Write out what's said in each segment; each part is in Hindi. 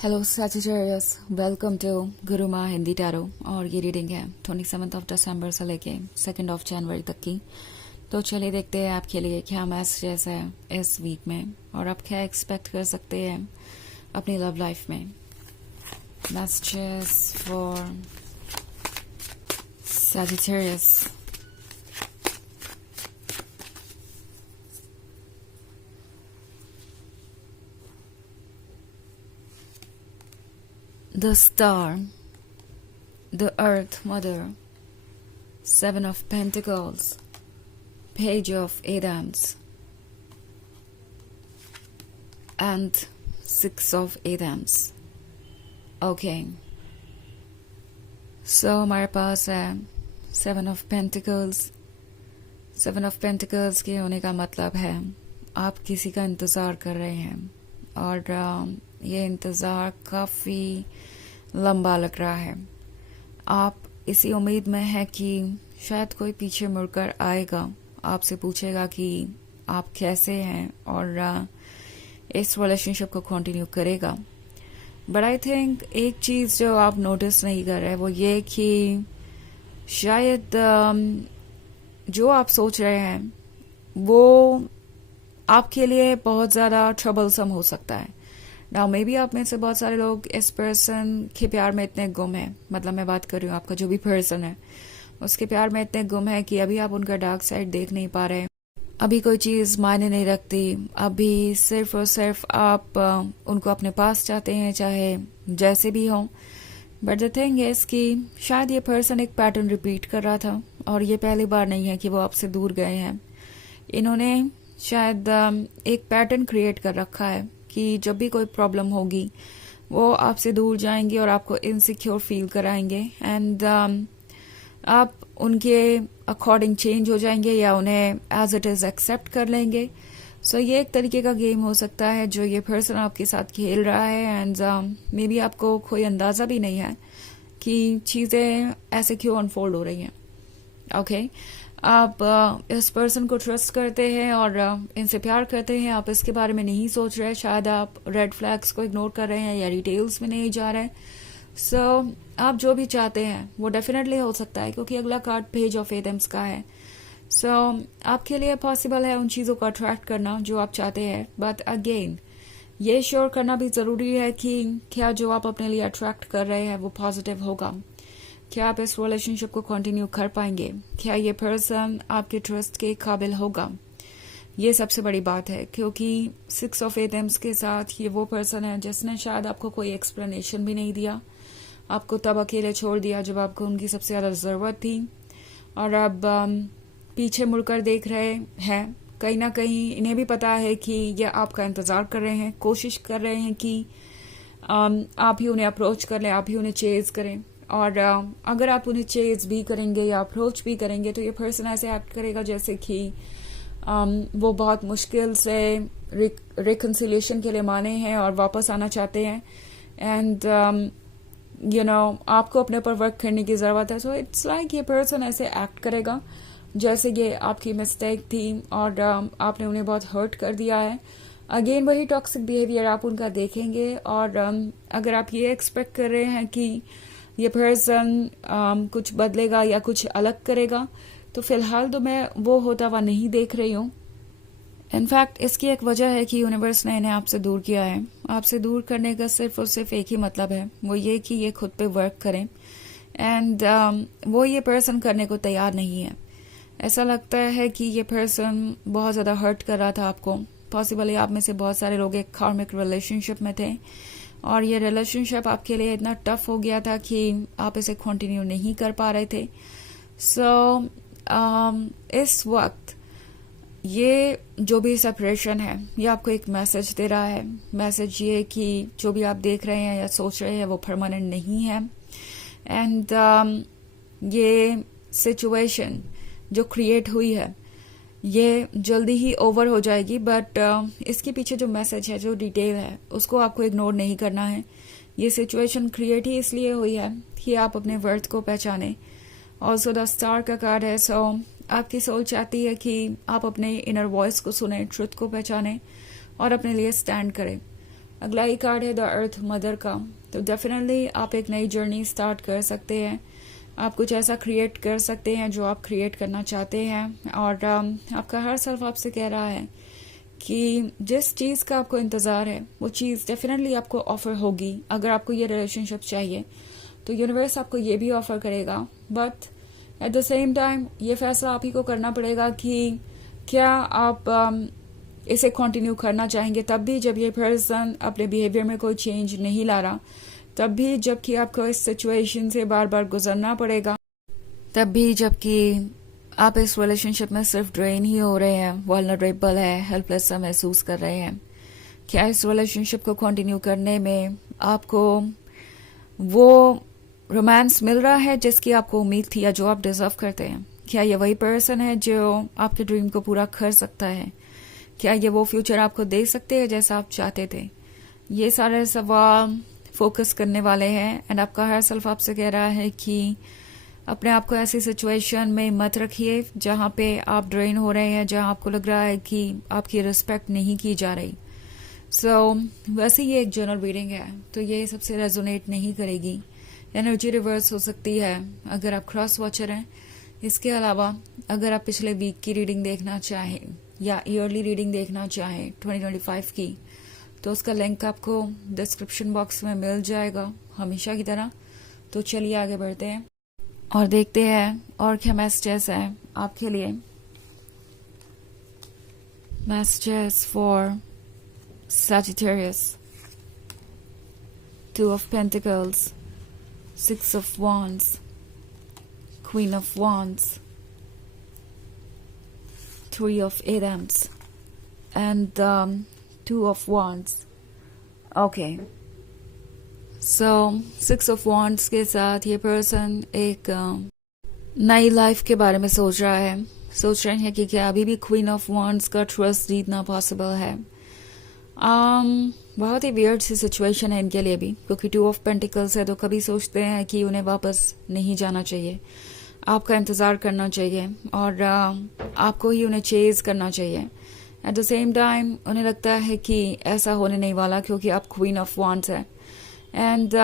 Hello Sagittarius, welcome to Gurumaa Hindi tarot. और ये रीडिंग है 27 से लेके 2 जनवरी तक की। तो चलिए देखते हैं आपके लिए क्या मैसेजेस है इस वीक में और आप क्या एक्सपेक्ट कर सकते हैं अपनी लव लाइफ में। Messages for Sagittarius। The Star, the Earth Mother, 7 of Pentacles, Page of Wands, and 6 of Wands. Okay. So हमारे पास है 7 of Pentacles। 7 of Pentacles के होने का मतलब है आप किसी का इंतज़ार कर रहे हैं और ये इंतज़ार काफ़ी लंबा लग रहा है। आप इसी उम्मीद में हैं कि शायद कोई पीछे मुड़कर आएगा, आपसे पूछेगा कि आप कैसे हैं और इस रिलेशनशिप को कंटिन्यू करेगा। बट आई थिंक एक चीज़ जो आप नोटिस नहीं कर रहे वो ये कि शायद जो आप सोच रहे हैं वो आपके लिए बहुत ज़्यादा ट्रबलसम हो सकता है। नाउ मे बी आप में से बहुत सारे लोग इस पर्सन के प्यार में इतने गुम हैं, मतलब मैं बात कर रही हूँ आपका जो भी पर्सन है उसके प्यार में इतने गुम है कि अभी आप उनका डार्क साइड देख नहीं पा रहे। अभी कोई चीज़ मायने नहीं रखती, अभी सिर्फ और सिर्फ आप उनको अपने पास चाहते हैं चाहे जैसे भी हों। बट द थिंग इज़ कि शायद ये पर्सन एक पैटर्न रिपीट कर रहा था और ये पहली बार नहीं है कि वो आपसे दूर गए हैं। इन्होंने शायद एक पैटर्न क्रिएट कर रखा है कि जब भी कोई प्रॉब्लम होगी वो आपसे दूर जाएंगे और आपको इनसिक्योर फील कराएंगे एंड आप उनके अकॉर्डिंग चेंज हो जाएंगे या उन्हें एज इट इज़ एक्सेप्ट कर लेंगे। सो ये एक तरीके का गेम हो सकता है जो ये पर्सन आपके साथ खेल रहा है एंड मे बी आपको कोई अंदाज़ा भी नहीं है कि चीज़ें ऐसे क्यों अनफोल्ड हो रही हैं। ओके आप इस पर्सन को ट्रस्ट करते हैं और इनसे प्यार करते हैं, आप इसके बारे में नहीं सोच रहे, शायद आप रेड फ्लैग्स को इग्नोर कर रहे हैं या डिटेल्स में नहीं जा रहे। सो आप जो भी चाहते हैं वो डेफिनेटली हो सकता है क्योंकि अगला कार्ड पेज ऑफ एथम्स का है। सो आपके लिए पॉसिबल है उन चीज़ों को अट्रैक्ट करना जो आप चाहते हैं, बट अगेन ये श्योर करना भी ज़रूरी है कि क्या जो आप अपने लिए अट्रैक्ट कर रहे हैं वो पॉजिटिव होगा, क्या आप इस रिलेशनशिप को कंटिन्यू कर पाएंगे, क्या ये पर्सन आपके ट्रस्ट के काबिल होगा। ये सबसे बड़ी बात है क्योंकि 6 ऑफ एथम्स के साथ ये वो पर्सन है जिसने शायद आपको कोई एक्सप्लेनेशन भी नहीं दिया, आपको तब अकेले छोड़ दिया जब आपको उनकी सबसे ज़्यादा ज़रूरत थी और अब पीछे मुड़कर देख रहे हैं। कहीं ना कहीं इन्हें भी पता है कि ये आपका इंतज़ार कर रहे हैं, कोशिश कर रहे हैं कि आप ही उन्हें अप्रोच कर लें, आप ही उन्हें चेज़ करें और अगर आप उन्हें चेज़ भी करेंगे या अप्रोच भी करेंगे तो ये पर्सन ऐसे एक्ट करेगा जैसे कि वो बहुत मुश्किल से रिकन्सिलिएशन के लिए माने हैं और वापस आना चाहते हैं एंड आपको अपने पर वर्क करने की ज़रूरत है। सो इट्स लाइक ये पर्सन ऐसे एक्ट करेगा जैसे ये आपकी मिस्टेक थी और आपने उन्हें बहुत हर्ट कर दिया है। अगेन वही टॉक्सिक बिहेवियर आप उनका देखेंगे और अगर आप ये एक्सपेक्ट कर रहे हैं कि ये पर्सन कुछ बदलेगा या कुछ अलग करेगा तो फिलहाल तो मैं वो होता हुआ नहीं देख रही हूँ। इनफैक्ट इसकी एक वजह है कि यूनिवर्स ने इन्हें आपसे दूर किया है। आपसे दूर करने का सिर्फ और सिर्फ एक ही मतलब है, वो ये कि ये खुद पे वर्क करें एंड वो ये पर्सन करने को तैयार नहीं है। ऐसा लगता है कि ये पर्सन बहुत ज़्यादा हर्ट कर रहा था आपको। पॉसिबली आप में से बहुत सारे लोग एक कार्मिक रिलेशनशिप में थे और ये रिलेशनशिप आपके लिए इतना टफ हो गया था कि आप इसे कंटिन्यू नहीं कर पा रहे थे। सो इस वक्त ये जो भी सेपरेशन है ये आपको एक मैसेज दे रहा है। मैसेज ये कि जो भी आप देख रहे हैं या सोच रहे हैं वो परमानेंट नहीं है एंड ये सिचुएशन जो क्रिएट हुई है ये जल्दी ही ओवर हो जाएगी। बट इसके पीछे जो मैसेज है, जो डिटेल है, उसको आपको इग्नोर नहीं करना है। ये सिचुएशन क्रिएट ही इसलिए हुई है कि आप अपने वर्थ को पहचाने। ऑल्सो द स्टार का कार्ड है। सो आपकी सोल चाहती है कि आप अपने इनर वॉइस को सुने, ट्रुथ को पहचाने और अपने लिए स्टैंड करें। अगला ही कार्ड है द अर्थ मदर का। तो डेफिनेटली आप एक नई जर्नी स्टार्ट कर सकते हैं, आप कुछ ऐसा क्रिएट कर सकते हैं जो आप क्रिएट करना चाहते हैं। और आपका हर सेल्फ आपसे कह रहा है कि जिस चीज़ का आपको इंतज़ार है वो चीज़ डेफिनेटली आपको ऑफर होगी। अगर आपको ये रिलेशनशिप चाहिए तो यूनिवर्स आपको ये भी ऑफर करेगा, but at the same time ये फैसला आप ही को करना पड़ेगा कि क्या आप इसे कंटिन्यू करना चाहेंगे, तब भी जब ये पर्सन अपने बिहेवियर में कोई चेंज नहीं ला रहा, तब भी जबकि आपको इस सिचुएशन से बार बार गुजरना पड़ेगा, तब भी जबकि आप इस रिलेशनशिप में सिर्फ ड्रेन ही हो रहे हैं, वल्नरेबल है, हेल्पलेस सा महसूस कर रहे हैं। क्या इस रिलेशनशिप को कंटिन्यू करने में आपको वो रोमांस मिल रहा है जिसकी आपको उम्मीद थी या जो आप डिजर्व करते हैं? क्या ये वही पर्सन है जो आपके ड्रीम को पूरा कर सकता है? क्या ये वो फ्यूचर आपको दे सकते हैं जैसा आप चाहते थे? ये सारे सवाल फोकस करने वाले हैं एंड आपका हर सेल्फ आपसे कह रहा है कि अपने आप को ऐसी सिचुएशन में मत रखिए जहां पे आप ड्रेन हो रहे हैं, जहां आपको लग रहा है कि आपकी रिस्पेक्ट नहीं की जा रही। वैसे ये एक जनरल रीडिंग है तो ये सबसे रेजोनेट नहीं करेगी, एनर्जी रिवर्स हो सकती है अगर आप क्रॉस वॉचर हैं। इसके अलावा अगर आप पिछले वीक की रीडिंग देखना चाहें या ईयरली रीडिंग देखना चाहें 2025 की, तो उसका लिंक आपको डिस्क्रिप्शन बॉक्स में मिल जाएगा हमेशा की तरह। तो चलिए आगे बढ़ते हैं और देखते हैं और क्या मैसेजेस है आपके लिए। Messages for Sagittarius, 2 of Pentacles, 6 of Wands, Queen of Wands, 3 of Wands, and 2 of Wands. Okay. So 6 of Wands के साथ ये पर्सन एक नई लाइफ के बारे में सोच रहा है, सोच रहे हैं कि क्या अभी भी Queen of Wands का ट्रस्ट जीतना पॉसिबल है। बहुत ही वियर्ड सी सिचुएशन है इनके लिए भी, क्योंकि 2 ऑफ पेंटिकल्स है तो कभी सोचते हैं कि उन्हें वापस नहीं जाना चाहिए, आपका इंतज़ार करना चाहिए और आपको ही उन्हें चेज करना चाहिए। एट द सेम टाइम उन्हें लगता है कि ऐसा होने नहीं वाला क्योंकि आप क्वीन ऑफ वांड्स है एंड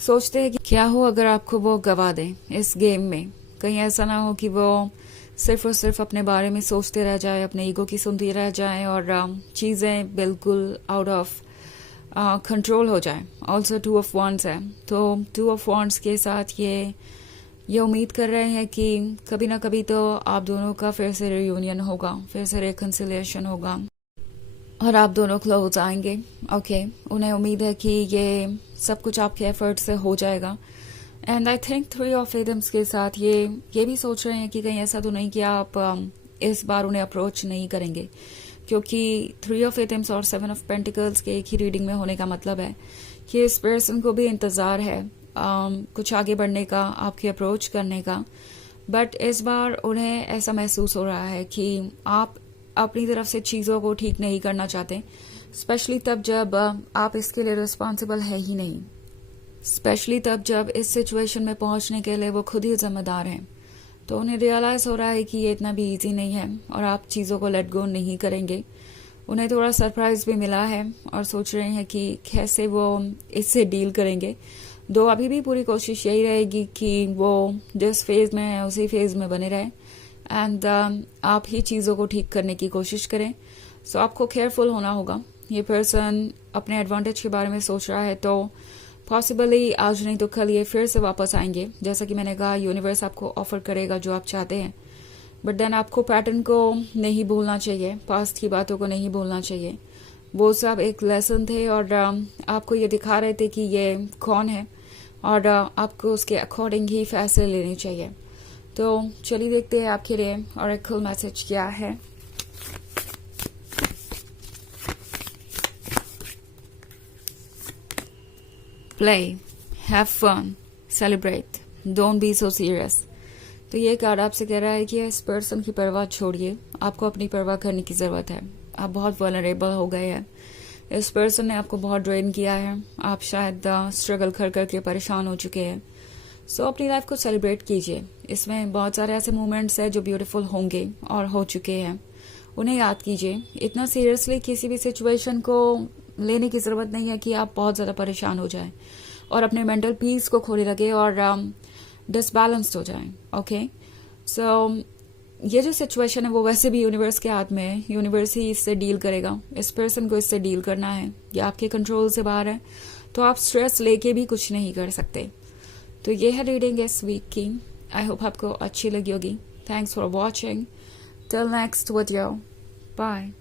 सोचते हैं कि क्या हो अगर आपको वो गवा दें इस गेम में। कहीं ऐसा ना हो कि वो सिर्फ और सिर्फ अपने बारे में सोचते रह जाए, अपने ईगो की सुनती रह जाए और चीज़ें बिल्कुल आउट ऑफ कंट्रोल हो जाए। ऑल्सो 2 ऑफ वांड्स है तो 2 ऑफ वांड्स के साथ ये उम्मीद कर रहे हैं कि कभी ना कभी तो आप दोनों का फिर से रियूनियन होगा, फिर से रिकन्सिलिएशन होगा और आप दोनों क्लोज आएंगे। ओके, उन्हें उम्मीद है कि ये सब कुछ आपके एफर्ट से हो जाएगा। And I think 3 of Adams के साथ ये भी सोच रहे हैं कि कहीं ऐसा तो नहीं कि आप इस बार उन्हें अप्रोच नहीं करेंगे, क्योंकि 3 ऑफ एडम्स और 7 ऑफ पेंटिकल्स के एक ही रीडिंग में होने का मतलब है कि इस पर्सन को भी इंतजार है कुछ आगे बढ़ने का, आपकी अप्रोच करने का, बट इस बार उन्हें ऐसा महसूस हो रहा है कि आप अपनी तरफ से चीज़ों को ठीक नहीं करना चाहते, स्पेशली तब जब आप इसके लिए रिस्पॉन्सिबल है ही नहीं, स्पेशली तब जब इस सिचुएशन में पहुंचने के लिए वो खुद ही जिम्मेदार हैं। तो उन्हें रियलाइज हो रहा है कि ये इतना भी इजी नहीं है और आप चीज़ों को लेट गो नहीं करेंगे। उन्हें थोड़ा सरप्राइज भी मिला है और सोच रहे हैं कि कैसे वो इससे डील करेंगे। दो अभी भी पूरी कोशिश यही रहेगी कि वो जिस फेज में है उसी फेज में बने रहे एंड आप ही चीज़ों को ठीक करने की कोशिश करें। सो आपको केयरफुल होना होगा। ये पर्सन अपने एडवांटेज के बारे में सोच रहा है तो पॉसिबली आज नहीं तो कल ये फिर से वापस आएंगे। जैसा कि मैंने कहा, यूनिवर्स आपको ऑफर करेगा जो आप चाहते हैं, बट देन आपको पैटर्न को नहीं भूलना चाहिए, पास्ट की बातों को नहीं भूलना चाहिए। वो सब एक लेसन थे और आपको ये दिखा रहे थे कि ये कौन है और आपको उसके अकॉर्डिंग ही फैसले लेने चाहिए। तो चलिए देखते हैं आपके लिए ऑरेकल मैसेज क्या है। Play, have fun, celebrate, don't be so serious। तो ये कार्ड आपसे कह रहा है कि इस पर्सन की परवाह छोड़िए, आपको अपनी परवाह करने की जरूरत है। आप बहुत वल्नरेबल हो गए हैं, इस पर्सन ने आपको बहुत ड्रेन किया है, आप शायद स्ट्रगल कर करके परेशान हो चुके हैं। सो अपनी लाइफ को सेलिब्रेट कीजिए। इसमें बहुत सारे ऐसे मोमेंट्स हैं जो ब्यूटीफुल होंगे और हो चुके हैं, उन्हें याद कीजिए। इतना सीरियसली किसी भी सिचुएशन को लेने की ज़रूरत नहीं है कि आप बहुत ज़्यादा परेशान हो जाएं और अपने मेंटल पीस को खोने लगे और डिसबैलेंस्ड हो जाएं। ओके, सो ये जो सिचुएशन है वो वैसे भी यूनिवर्स के हाथ में है, यूनिवर्स ही इससे डील करेगा। इस पर्सन को इससे डील करना है, ये आपके कंट्रोल से बाहर है, तो आप स्ट्रेस लेके भी कुछ नहीं कर सकते। तो ये है रीडिंग इस वीक की। आई होप आपको अच्छी लगी होगी। Thanks for watching. Till next video, bye.